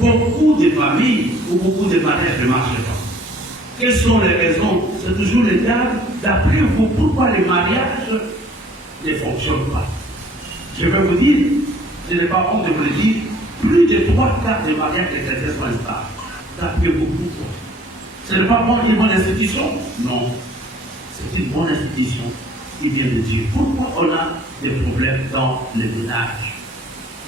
beaucoup de familles ou beaucoup de mariages ne marchent pas. Quelles sont les raisons? C'est toujours le diable. D'après vous, pourquoi les mariages ne fonctionnent pas? Je vais vous dire, je n'ai pas honte de vous le dire, plus de 3/4 des mariages des chrétiens sont instables. D'après vous, pourquoi? Ce n'est pas une bonne institution? Non. C'est une bonne institution qui vient de Dieu. Pourquoi on a des problèmes dans les ménages?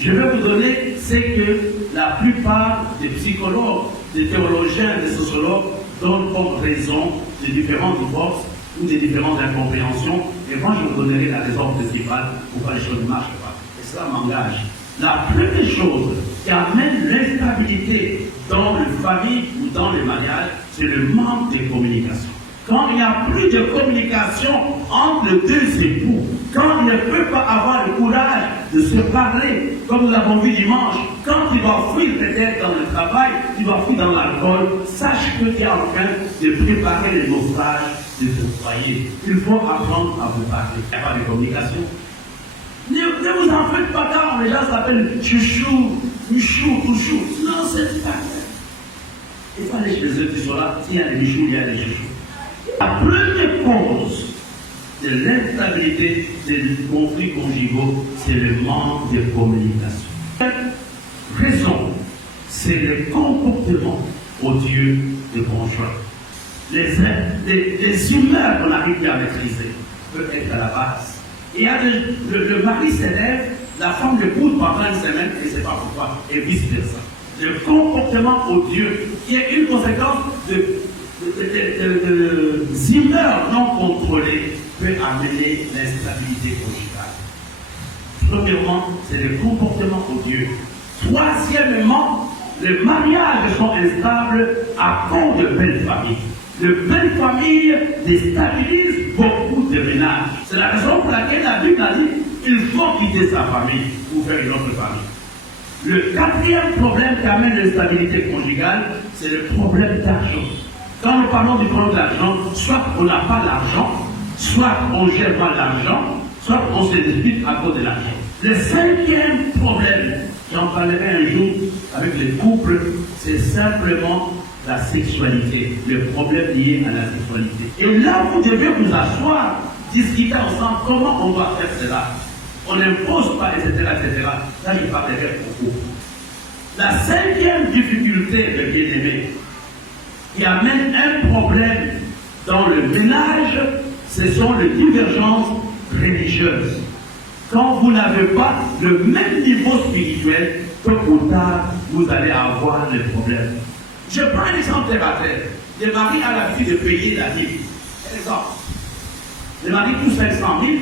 Je vais vous donner ce que la plupart des psychologues, des théologiens, des sociologues donnent comme raison de différents divorces ou de différentes incompréhensions. Et moi, je vous donnerai la raison principale pourquoi les choses ne marchent pas. Et cela m'engage. La première chose qui amène l'instabilité dans les familles ou dans les mariages, c'est le manque de communication. Quand il n'y a plus de communication entre les deux époux, quand ils ne peuvent pas avoir le courage de se parler, comme nous l'avons vu dimanche, quand tu dois fuir peut-être dans le travail, tu dois fuir dans l'alcool, sache que tu es en train de préparer le naufrage de ton foyer. Il faut apprendre à vous parler. Il n'y a pas de communication. Ne vous en faites pas quand les gens s'appellent chouchou, michou, touchou. Non, c'est pas vrai. Il faut aller chez les autres qui sont là. S'il y a des michous, il y a des chouchous. La première cause de l'instabilité des conflits conjugaux, c'est le manque de communication. La raison, c'est le comportement odieux de conjoint. Les humeurs qu'on arrive à maîtriser peuvent être à la base. Il y a le mari s'élève, la femme le pousse pendant une semaine et ne sait pas pourquoi, et vice-versa. Le comportement odieux, qui est une conséquence de humeurs non contrôlées, peut amener l'instabilité conjugale. Premièrement, c'est le comportement odieux. Troisièmement, les mariages sont instables à cause de belles familles. Les belles familles déstabilisent beaucoup de ménages. C'est la raison pour laquelle la Bible a dit qu'il faut quitter sa famille pour faire une autre famille. Le quatrième problème qui amène l'instabilité conjugale, c'est le problème d'argent. Quand nous parlons du problème d'argent, soit on n'a pas l'argent, soit on gère mal l'argent, soit on se dispute à cause de l'argent. Le cinquième problème, j'en parlerai un jour avec les couples, c'est simplement la sexualité, le problème lié à la sexualité. Et là, vous devez vous asseoir, discuter ensemble comment on va faire cela. On n'impose pas, etc., etc. Là, je parlerai beaucoup. La cinquième difficulté de bien-aimé qui amène un problème dans le ménage, ce sont les divergences religieuses. Quand vous n'avez pas le même niveau spirituel, tôt ou tard, vous allez avoir des problèmes. Je prends un exemple terre à terre. Le mari a l'habitude de payer la dîme. Exemple. Le mari touche 500 000,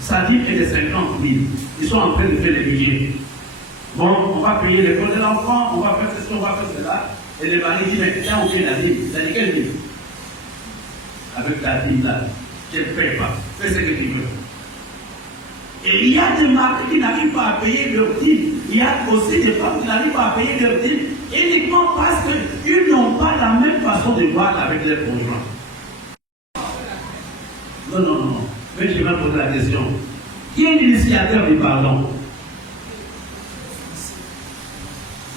sa dîme est de 50 000. Ils sont en train de faire les billets. Bon, on va payer les cours de l'enfant, on va faire ceci, on va faire cela. Et le mari dit, mais tiens, on paye la dîme. Il a dit, quelle dîme? Avec la dîme là, je ne paye pas. Fais ce que tu veux. Et il y a des maris qui n'arrivent pas à payer leur dîme. Il y a aussi des femmes qui n'arrivent pas à payer leur dîme uniquement parce qu'ils n'ont pas la même façon de voir avec leurs conjoints. Non. Mais je vais poser la question. Qui est l'initiateur du pardon?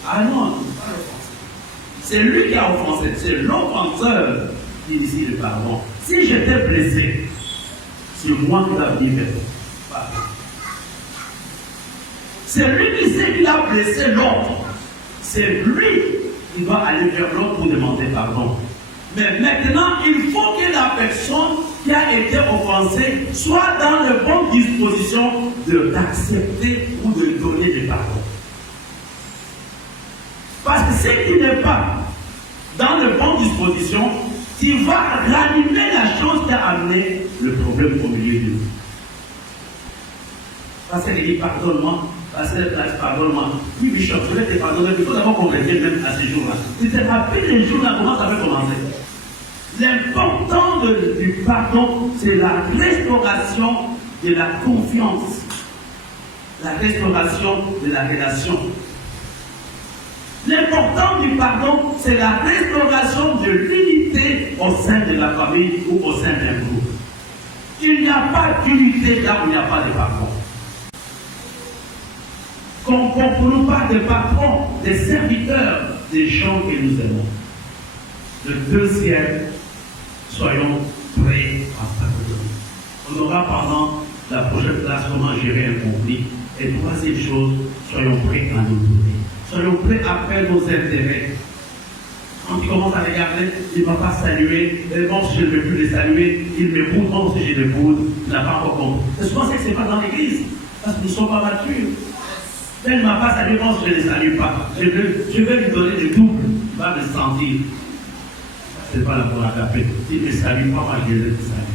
Ah non, pas l'offenseur. C'est lui qui a offensé. C'est l'offenseur qui initie le pardon. Si j'étais blessé, c'est moi qui l'ai dit. C'est lui qui sait qu'il a blessé l'autre. C'est lui qui doit aller vers l'autre pour demander pardon. Mais maintenant, il faut que la personne qui a été offensée soit dans de bonnes dispositions d'accepter ou de donner le pardon. Parce que si tu n'es pas dans de bonnes dispositions, tu vas ranimer la chose qui a amené le problème au milieu de nous. Parce qu'elle dit pardonne-moi. Pardonne-moi. Oui, Bishop, je vais te pardonner. Il faut d'abord qu'on revienne même à ces jours-là. Tu te rappelles les jours-là, comment ça peut commencer? L'important du pardon, c'est la restauration de la confiance, la restauration de la relation. L'important du pardon, c'est la restauration de l'unité au sein de la famille ou au sein d'un groupe. Il n'y a pas d'unité là où il n'y a pas de pardon. Qu'on ne parle de patrons, des serviteurs, des gens que nous aimons. Le deuxième, soyons prêts à pardonner. On aura pendant la prochaine classe comment gérer un conflit. Et troisième chose, soyons prêts à nous donner. Soyons prêts à faire nos intérêts. Quand tu commences à regarder, il ne m'a pas salué, et bon, si je ne veux plus le saluer, il me boude, bon, si je le boude, il n'a pas encore compris. C'est souvent ça que ce n'est pas dans l'église, parce que nous ne sommes pas matures. Elle ne m'a pas salué, bon, si je ne le salue pas. Je vais lui donner le double, il va me sentir. Ce n'est pas la bonne agapé. S'il ne me salue pas, moi je vais le saluer.